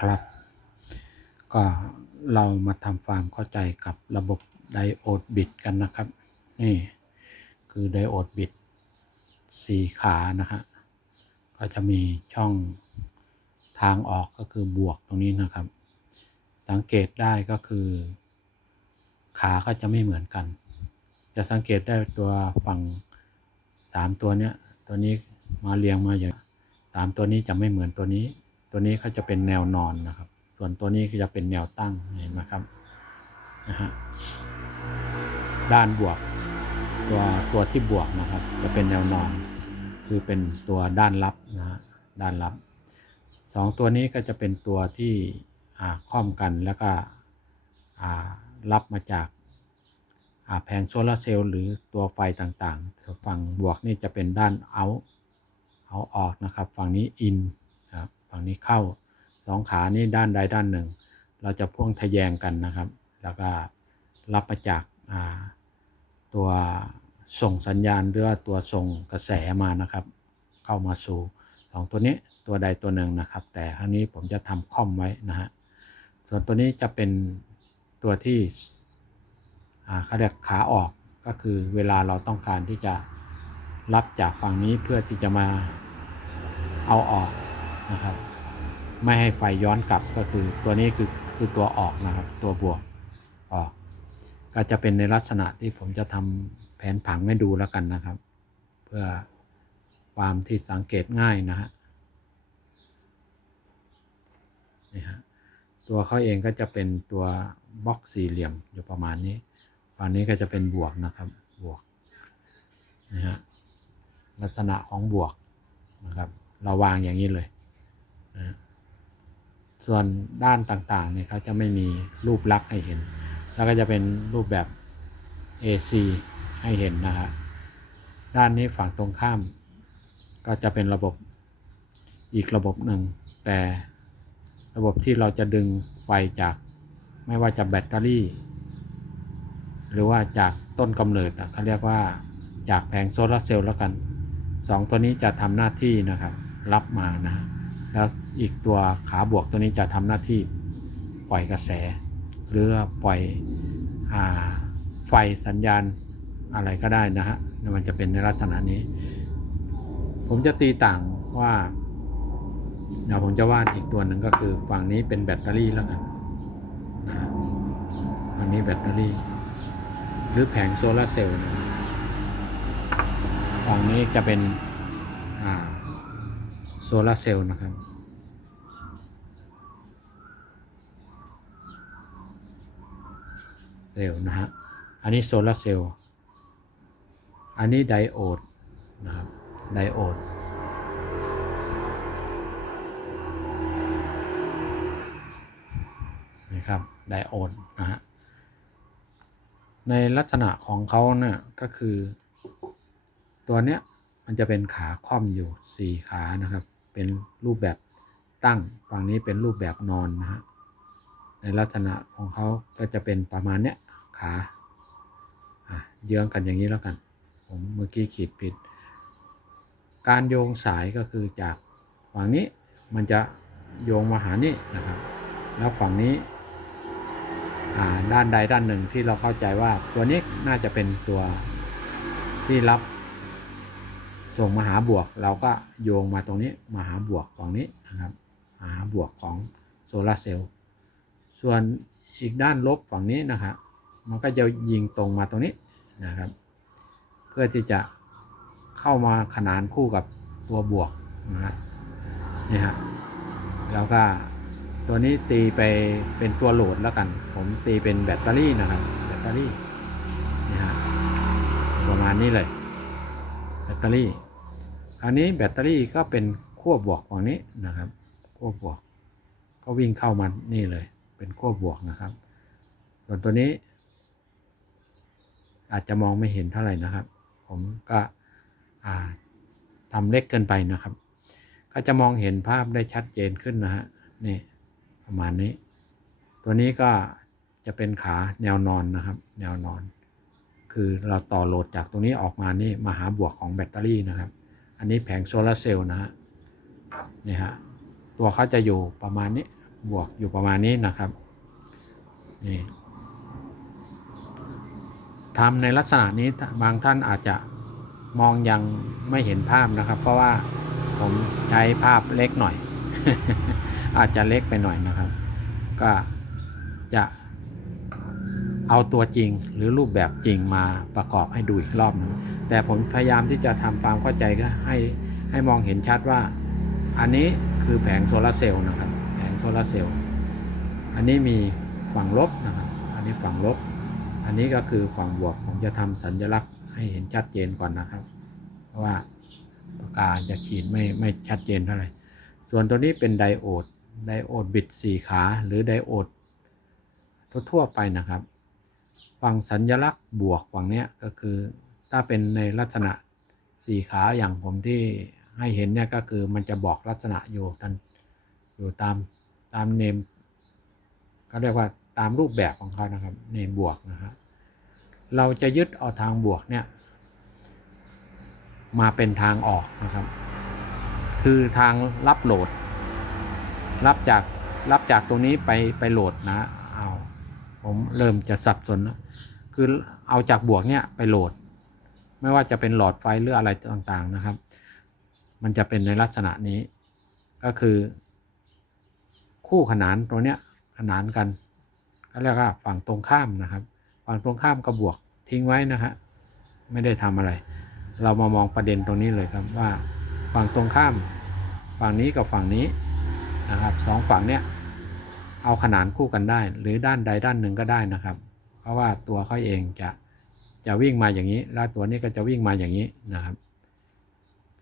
ครับ ก็เรามาทำความเข้าใจกับระบบไดโอดบิดกันนะครับ นี่คือไดโอดบิดสี่ขานะฮะก็จะมีช่องทางออกก็คือบวกตรงนี้นะครับ สังเกตได้ก็คือ ขาก็จะไม่เหมือนกัน จะสังเกตได้ตัวฝั่งสามตัวเนี้ยตัวนี้มาเรียงมาอย่างสามตัวนี้จะไม่เหมือนตัวนี้ ตัวนี้เขาจะเป็นแนวนอนนะครับ ส่วนตัวนี้ก็จะเป็นแนวตั้งเห็นไหมครับนะฮะด้านบวก ตัวตัวที่บวกนะครับ จะเป็นแนวนอน คือเป็นตัวด้านรับนะฮะด้านรับสองตัวนี้ก็จะเป็นตัวที่อ่าค่อมกันแล้วก็อ่ารับมาจากอ่าแผงโซลาร์เซลล์หรือตัวไฟต่างๆ ฝั่งบวกนี่จะเป็นด้านเอาเอาออกนะครับ ฝั่งนี้อิน ฝั่งนี้เข้าสองขานี่ด้านใดด้านหนึ่ง เราจะพ่วงทะแยงกันนะครับ แล้วก็รับมาจากตัวส่งสัญญาณหรือว่าตัวส่งกระแสมานะครับ เข้ามาสู่สองตัวนี้ตัวใดตัวหนึ่งนะครับ แต่ครั้งนี้ผมจะทำค่อมไว้นะฮะส่วนตัวนี้จะเป็นตัวที่อ่าเขาเรียกขาออกก็คือเวลาเราต้องการที่จะรับจากฝั่งนี้เพื่อที่จะมาเอาออก นะครับ ไม่ให้ไฟย้อนกลับก็คือตัวนี้คือคือตัวออกนะครับ ตัวบวกออก ก็จะเป็นในลักษณะที่ผมจะทำแผนผังให้ดูแล้วกันนะครับ เพื่อความที่สังเกตง่ายนะฮะนี่ฮะตัวเขาเองก็จะเป็นตัวบล็อกสี่เหลี่ยมอยู่ประมาณนี้ฝั่งนี้ก็จะเป็นบวกนะครับบวกนะฮะลักษณะของบวกนะครับ เราวางอย่างนี้เลย ส่วนด้านต่างๆเนี่ยเขาจะไม่มีรูปลักษณ์ให้เห็น แล้วก็จะเป็นรูปแบบ AC ให้เห็นนะฮะด้านนี้ฝั่งตรงข้าม ก็จะเป็นระบบอีกระบบหนึ่ง แต่ระบบที่เราจะดึงไฟจากไม่ว่าจะแบตเตอรี่ หรือว่าจากต้นกำเนิดนะเขาเรียกว่าจากแผงโซลาร์เซลล์แล้วกันสองตัวนี้จะทำหน้าที่นะครับ รับมานะแล้ว อีกตัวขาบวกตัวนี้จะทำหน้าที่ปล่อยกระแส หรือปล่อยอไฟสัญญาณอะไรก็ได้นะฮะมันจะเป็นในลักษณะนี้ ผมจะตีต่างว่าเดี๋ยวผมจะวาดอีกตัวหนึ่งก็คือฝั่งนี้เป็นแบตเตอรี่แล้วกันนะฝั่งนี้แบตเตอรี่ หรือแผงโซลาร์เซลล์ฝั่งนี้จะเป็นโซลาร์เซลล์นะครับ เซลล์นะฮะ อันนี้โซลาร์เซลล์ อันนี้ไดโอดนะครับ ไดโอด นะครับ ไดโอดนะฮะ ในลักษณะของเขาเนี่ยก็คือ ตัวเนี้ยมันจะเป็นขาคว่ำอยู่ 4 ขานะครับ เป็นรูปแบบตั้ง ฝั่งนี้เป็นรูปแบบนอนนะฮะ ในลักษณะของเขาก็จะเป็นประมาณเนี้ย ขาเยื้องกันอย่างนี้แล้วกัน ผมเมื่อกี้ขีดผิด การโยงสายก็คือจากฝั่งนี้มันจะโยงมาหานี่นะครับ แล้วฝั่งนี้ด้านใดด้านหนึ่งที่เราเข้าใจว่าตัวนี้น่าจะเป็นตัวที่รับส่งมาหาบวก เราก็โยงมาตรงนี้มาหาบวกของนี้นะครับมาหาบวกของโซลาร์เซลล์ส่วนอีกด้านลบฝั่งนี้นะครับ มันก็จะยิงตรงมาตรงนี้นะครับ เพื่อที่จะเข้ามาขนานคู่กับตัวบวกนะฮะนี่ฮะแล้วก็ตัวนี้ตีไปเป็นตัวโหลดแล้วกัน ผมตีเป็นแบตเตอรี่นะครับ แบตเตอรี่นี่ฮะประมาณนี้เลย แบตเตอรี่อันนี้แบตเตอรี่ก็เป็นขั้วบวกฝั่งนี้นะครับขั้วบวก ก็วิ่งเข้ามานี่เลย เป็นขั้วบวกนะครับ ส่วนตัวนี้ อาจจะมองไม่เห็นเท่าไหร่นะครับ ผมก็ทำเล็กเกินไปนะครับ ก็จะมองเห็นภาพได้ชัดเจนขึ้นนะฮะนี่ประมาณนี้ ตัวนี้ก็จะเป็นขาแนวนอนนะครับ แนวนอน คือเราต่อโหลดจากตรงนี้ออกมานี่มาหาบวกของแบตเตอรี่นะครับ อันนี้แผงโซลาร์เซลล์นะฮะนี่ฮะตัวเขาจะอยู่ประมาณนี้บวกอยู่ประมาณนี้นะครับนี่ ทำในลักษณะนี้บางท่านอาจจะมองยังไม่เห็นภาพนะครับ เพราะว่าผมใช้ภาพเล็กหน่อย อาจจะเล็กไปหน่อยนะครับ ก็จะเอาตัวจริงหรือรูปแบบจริงมาประกอบให้ดูอีกรอบหนึงแต่ผมพยายามที่จะทำความเข้าใจก็ให้ให้มองเห็นชัดว่า อันนี้คือแผงโซลาร์เซลล์นะครับ แผงโซลาร์เซลล์อันนี้มีฝั่งลบนะครับ อันนี้ฝั่งลบ อันนี้ก็คือฝั่งบวกผมจะทำสัญลักษณ์ให้เห็นชัดเจนก่อนนะครับ เพราะว่าปากกาจะขีดไม่ไม่ชัดเจนเท่าไหร่ ส่วนตัวนี้เป็นไดโอด ไดโอดบิดสี่ขาหรือไดโอดทั่วไปนะครับ ฝั่งสัญลักษณ์บวกฝั่งเนี้ยก็คือถ้าเป็นในลักษณะสี่ขาอย่างผมที่ให้เห็นเนี่ยก็คือมันจะบอกลักษณะอยู่ทันอยู่ตามตามเนมก็เรียกว่า ตามรูปแบบของเขานะครับเนบวกนะครับเราจะยึดเอาทางบวกเนี่ยมาเป็นทางออกนะครับ คือทางรับโหลด รับจากรับจากตรงนี้ไปไปโหลดนะเอาผมเริ่มจะสับสนแล้วคือเอาจากบวกเนี่ยไปโหลด ไม่ว่าจะเป็นหลอดไฟหรืออะไรต่างๆนะครับ มันจะเป็นในลักษณะนี้ก็คือ คู่ขนานตัวเนี้ยขนานกัน ก็เรียกว่าฝั่งตรงข้ามนะครับ ฝั่งตรงข้ามกับบวกทิ้งไว้นะฮะไม่ได้ทำอะไร เรามามองประเด็นตรงนี้เลยครับว่าฝั่งตรงข้าม ฝั่งนี้กับฝั่งนี้นะครับสองฝั่งเนี้ยเอาขนานคู่กันได้ หรือด้านใดด้านหนึ่งก็ได้นะครับ เพราะว่าตัวเขาเองจะจะวิ่งมาอย่างนี้ แล้วตัวนี้ก็จะวิ่งมาอย่างนี้นะครับ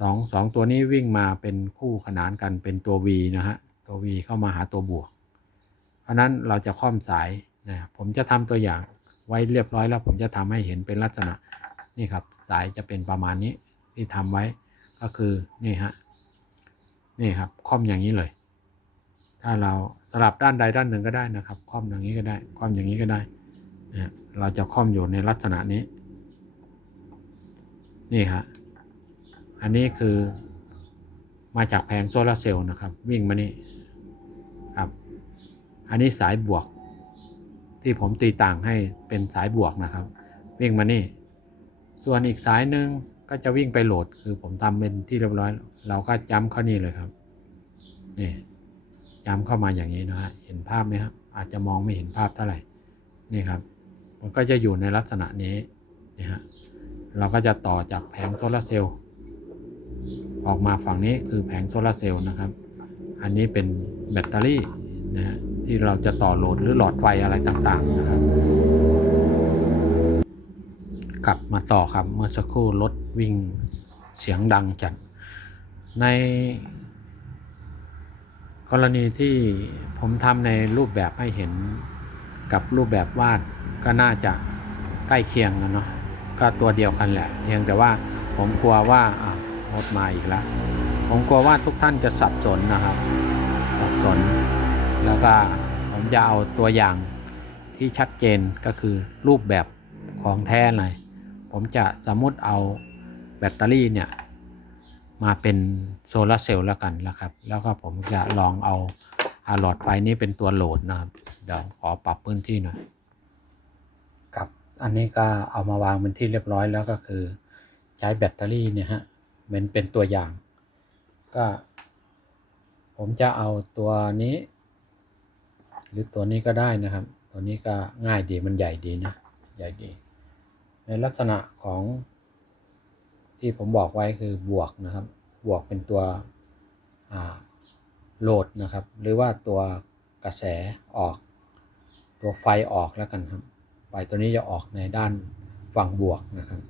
สองสองตัวนี้วิ่งมาเป็นคู่ขนานกันเป็นตัว V นะฮะตัว V เข้ามาหาตัวบวก เพราะนั้นเราจะค่อมสายนะผมจะทำตัวอย่างไว้เรียบร้อยแล้ว ผมจะทำให้เห็นเป็นลักษณะนี่ครับสายจะเป็นประมาณนี้ที่ทำไว้ก็คือนี่ฮะนี่ครับค่อมอย่างนี้เลย ถ้าเราสลับด้านใดด้านหนึ่งก็ได้นะครับ ค่อมอย่างนี้ก็ได้ ค่อมอย่างนี้ก็ได้นะเราจะค่อมอยู่ในลักษณะนี้ นี่ฮะอันนี้คือมาจากแผงโซลาร์เซลล์นะครับ วิ่งมานี่ อันนี้สายบวก ที่ผมตีต่างให้เป็นสายบวกนะครับ วิ่งมานี่ ส่วนอีกสายหนึ่งก็จะวิ่งไปโหลด คือผมทำเป็นที่เรียบร้อย เราก็จำเข้านี่เลยครับนี่จำเข้ามาอย่างนี้นะฮะ เห็นภาพไหมครับ อาจจะมองไม่เห็นภาพเท่าไหร่ นี่ครับ มันก็จะอยู่ในลักษณะนี้นี่ฮะ เราก็จะต่อจากแผงโซลาร์เซลล์ออกมาฝั่งนี้คือแผงโซลาร์เซลล์นะครับ อันนี้เป็นแบตเตอรี่ นะที่เราจะต่อโหลดหรือหลอดไฟอะไรต่างๆนะครับ กลับมาต่อครับเมื่อสักครู่รถวิ่งเสียงดังจัด ในกรณีที่ผมทำในรูปแบบให้เห็นกับรูปแบบวาดก็น่าจะใกล้เคียงกันเนาะก็ตัวเดียวกันแหละเพียงแต่ว่าผมกลัวว่าอะรถมาอีกแล้วผมกลัวว่าทุกท่านจะสับสนนะครับสับสน แล้วก็ผมจะเอาตัวอย่างที่ชัดเจนก็คือรูปแบบของแท้เลยผมจะสมมติเอาแบตเตอรี่เนี่ยมาเป็นโซลาร์เซลล์แล้วกันนะครับ แล้วก็ผมจะลองเอาอาหลอดไฟนี้เป็นตัวโหลดนะครับ เดี๋ยวขอปรับพื้นที่หน่อยครับ อันนี้ก็เอามาวางเป็นที่เรียบร้อยแล้วก็คือ ใช้แบตเตอรี่เนี่ยฮะเป็นเป็นตัวอย่าง ก็ ผมจะเอาตัวนี้ หรือตัวนี้ก็ได้นะครับ ตัวนี้ก็ง่ายดีมันใหญ่ดีนะ ใหญ่ดี ในลักษณะของที่ผมบอกไว้คือบวกนะครับ บวกเป็นตัวโหลดนะครับ หรือว่าตัวกระแสออก ตัวไฟออกแล้วกันครับ ไฟตัวนี้จะออกในด้านฝั่งบวกนะครับ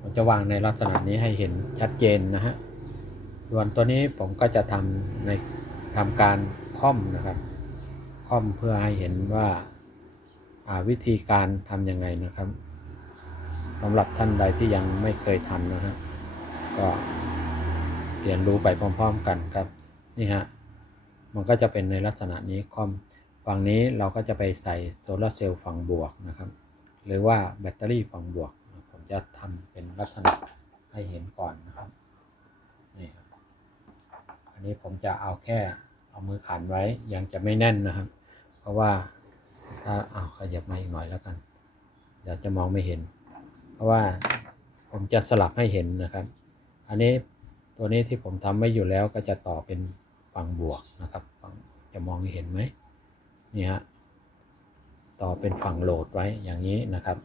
ผมจะวางในลักษณะนี้ให้เห็นชัดเจนนะฮะส่วนตัวนี้ผมก็จะทำในทำการค่อมนะครับ ค่อมเพื่อให้เห็นว่าวิธีการทำยังไงนะครับสำหรับท่านใดที่ยังไม่เคยทำนะฮะก็เรียนรู้ไปพร้อม ๆกันครับนี่ฮะมันก็จะเป็นในลักษณะนี้คอมฝั่งนี้เราก็จะไปใส่โซลาร์เซลล์ฝั่งบวกนะครับ หรือว่าแบตเตอรี่ฝั่งบวก ผมจะทำเป็นลักษณะให้เห็นก่อนนะครับนี่ครับอันนี้ผมจะเอาแค่เอามือขันไว้ยังจะไม่แน่นนะครับ ราะว่าถ้าเอาวขยับมาอีกหน่อยแล้วกันเดี๋ยวจะมองไม่เห็น เพราะว่าผมจะสลับให้เห็นนะครับ อันนี้ตัวนี้ที่ผมทำไม่อยู่แล้วก็จะต่อเป็นฝั่งบวกนะครับฝั่งจะมองเห็นไหมนี่ฮะต่อเป็นฝั่งโหลดไว้อย่างนี้นะครับ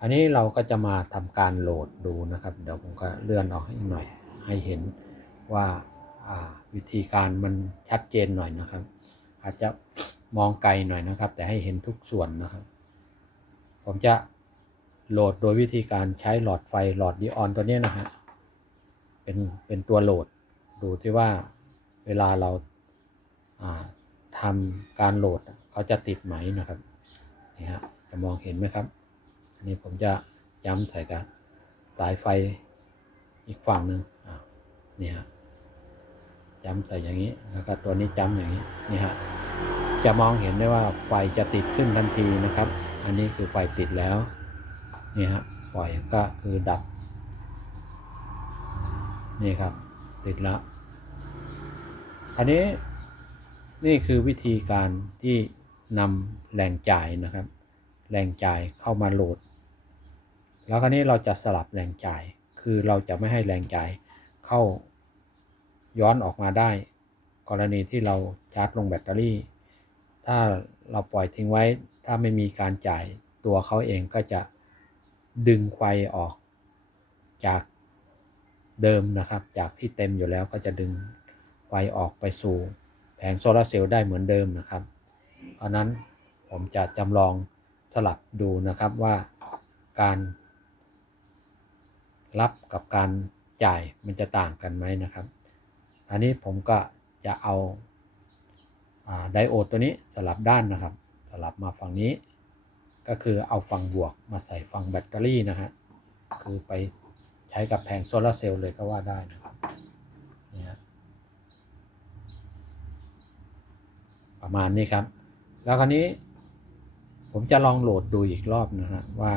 อันนี้เราก็จะมาทำการโหลดดูนะครับ เดี๋ยวผมก็เลื่อนออกให้หน่อย ให้เห็นว่าวิธีการมันชัดเจนหน่อยนะครับ อาจจะ มองไกลหน่อยนะครับ แต่ให้เห็นทุกส่วนนะครับ ผมจะโหลดโดยวิธีการใช้หลอดไฟหลอดดีออนตัวนี้นะฮะเป็นเป็นตัวโหลดดูที่ว่าเวลาเราทำการโหลดเขาจะติดไหมนะครับนี่ฮะจะมองเห็นไหมครับอันนี้ผมจะย้ำใส่กับสายไฟอีกฝั่งหนึ่งนี่ฮะย้ำใส่อย่างนี้แล้วก็ตัวนี้จ้ำอย่างนี้นี่ฮะ จะมองเห็นได้ว่าไฟจะติดขึ้นทันทีนะครับ อันนี้คือไฟติดแล้วนี่ฮะปล่อยก็คือดับ นี่ครับ ติดแล้วอันนี้นี่คือวิธีการที่นำแรงจ่ายนะครับ แรงจ่ายเข้ามาโหลด แล้วคราวนี้เราจะสลับแรงจ่าย คือเราจะไม่ให้แรงจ่ายเข้าย้อนออกมาได้ กรณีที่เราชาร์จลงแบตเตอรี่ ถ้าเราปล่อยทิ้งไว้ ถ้าไม่มีการจ่ายตัวเขาเองก็จะดึงไฟออกจากเดิมนะครับ จากที่เต็มอยู่แล้วก็จะดึงไฟออกไปสู่แผงโซลาร์เซลล์ได้เหมือนเดิมนะครับเพราะนั้นผมจะจำลองสลับดูนะครับว่าการ รับกับการจ่ายมันจะต่างกันไหมนะครับ อันนี้ผมก็จะเอา ไดโอดตัวนี้สลับด้านนะครับ สลับมาฝั่งนี้ ก็คือเอาฝั่งบวกมาใส่ฝั่งแบตเตอรี่นะฮะคือไปใช้กับแผงโซลาร์เซลล์เลยก็ว่าได้นะครับนี่ฮะประมาณนี้ครับ แล้วคราวนี้ผมจะลองโหลดดูอีกรอบนะฮะว่า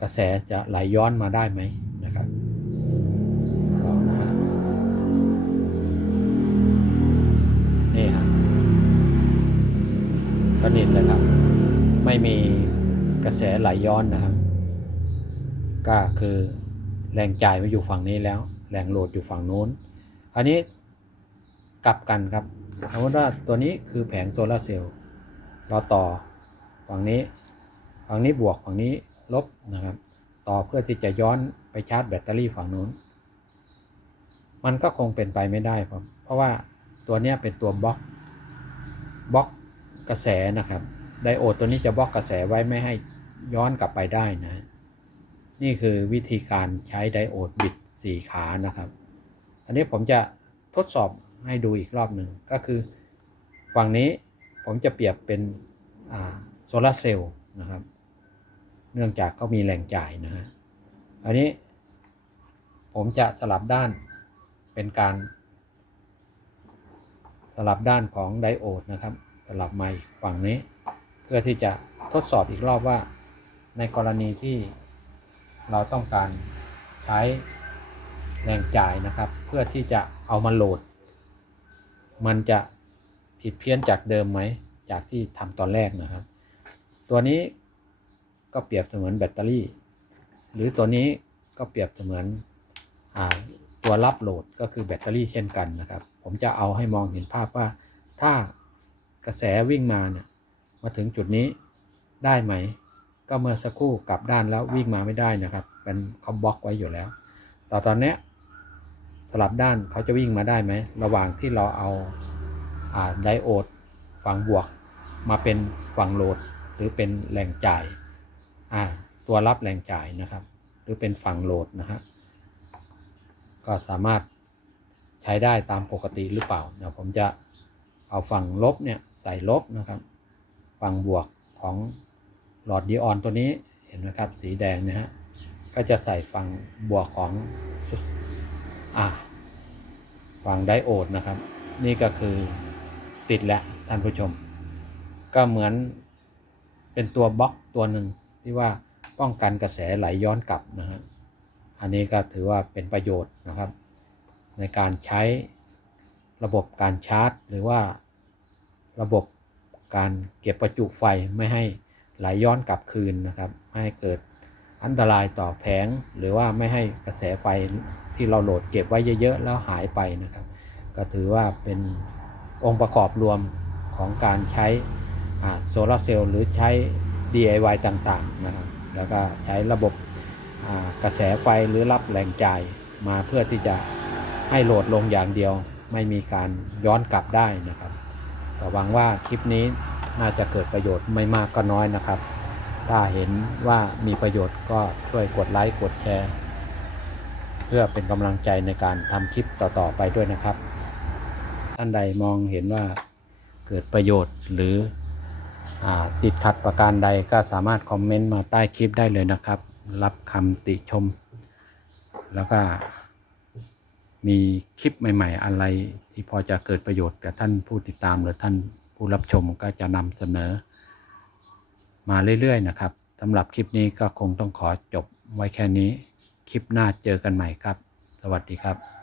กระแสจะไหลย้อนมาได้ไหม สนิทเลยครับ ไม่มีกระแสไหลย้อนนะครับ ก็คือแรงจ่ายมาอยู่ฝั่งนี้แล้ว แรงโหลดอยู่ฝั่งโน้น อันนี้กลับกันครับสมมติว่าตัวนี้คือแผงโซลาเซลล์เราต่อฝั่งนี้ ฝั่งนี้บวกฝั่งนี้ลบนะครับ ต่อเพื่อที่จะย้อนไปชาร์จแบตเตอรี่ฝั่งนู้น มันก็คงเป็นไปไม่ได้ครับ เพราะว่าตัวนี้เป็นตัวบล็อกบล็อก ระแสนะครับ ไดโอดตัวนี้จะบล็อกกระแสไว้ไม่ให้ย้อนกลับไปได้นะ นี่คือวิธีการใช้ไดโอดบิดสี่ขานะครับ อันนี้ผมจะทดสอบให้ดูอีกรอบหนึ่งก็คือฝั่งนี้ผมจะเปรียบเป็นโซลาร์เซลล์นะครับ เนื่องจากเขามีแรงจ่ายนะฮะ อันนี้ผมจะสลับด้านเป็นการสลับด้านของไดโอดนะครับ ลับมาอีกฝั่งนี้ เพื่อที่จะทดสอบอีกรอบว่า ในกรณีที่เราต้องการใช้แรงจ่ายนะครับ เพื่อที่จะเอามาโหลด มันจะผิดเพี้ยนจากเดิมไหมจากที่ทำตอนแรกนะครับ ตัวนี้ก็เปรียบเสมือนแบตเตอรี่ หรือตัวนี้ก็เปรียบเสมือนตัวรับโหลดก็คือแบตเตอรี่เช่นกันนะครับ ผมจะเอาให้มองเห็นภาพว่าถ้า กระแสวิ่งมาเนี่ยมาถึงจุดนี้ได้ไหม ก็เมื่อสักครู่กลับด้านแล้ววิ่งมาไม่ได้นะครับ เป็นเขาบล็อกไว้อยู่แล้ว ต่อตอนเนี้ยสลับด้านเขาจะวิ่งมาได้ไหม ระหว่างที่เราเอาไดโอดฝั่งบวก มาเป็นฝั่งโหลด หรือเป็นแหล่งจ่ายตัวรับแรงจ่ายนะครับ หรือเป็นฝั่งโหลดนะฮะก็สามารถใช้ได้ตามปกติหรือเปล่าเดี๋ยวผมจะเอาฝั่งลบเนี่ย ใส่ลบนะครับ ฝั่งบวกของหลอดดีออนตัวนี้เห็นไหมครับ สีแดงนะฮะก็จะใส่ฝั่งบวกของอ่าฝั่งไดโอดนะครับ นี่ก็คือติดแล้วท่านผู้ชม ก็เหมือนเป็นตัวบล็อกตัวหนึ่งที่ว่าป้องกันกระแสไหลย้อนกลับนะฮะอันนี้ก็ถือว่าเป็นประโยชน์นะครับ ในการใช้ระบบการชาร์จ หรือว่า ระบบการเก็บประจุไฟไม่ให้ไหลย้อนกลับคืนนะครับไม่ให้เกิดอันตรายต่อแผง หรือว่าไม่ให้กระแสไฟที่เราโหลดเก็บไว้เยอะๆแล้วหายไปนะครับ ก็ถือว่าเป็นองค์ประกอบรวมของการใช้โซลาร์เซลล์หรือใช้ DIY ต่างๆนะครับ แล้วก็ใช้ระบบกระแสไฟหรือรับแรงจ่ายมาเพื่อที่จะให้โหลดลงอย่างเดียว ไม่มีการย้อนกลับได้นะครับ หวังว่าคลิปนี้น่าจะเกิดประโยชน์ไม่มากก็น้อยนะครับ ถ้าเห็นว่ามีประโยชน์ก็ช่วยกดไลค์กดแชร์ เพื่อเป็นกำลังใจในการทำคลิปต่อๆไปด้วยนะครับ ท่านใดมองเห็นว่าเกิดประโยชน์หรืออติดขัดประการใดก็สามารถคอมเมนต์มาใต้คลิปได้เลยนะครับ รับคำติชม แล้วก็มีคลิปใหม่ ๆ อะไร ที่พอจะเกิดประโยชน์กับท่านผู้ติดตามหรือท่านผู้รับชมก็จะนำเสนอ มาเรื่อยๆนะครับสำหรับคลิปนี้ก็คงต้องขอจบไว้แค่นี้ คลิปหน้าเจอกันใหม่ครับ สวัสดีครับ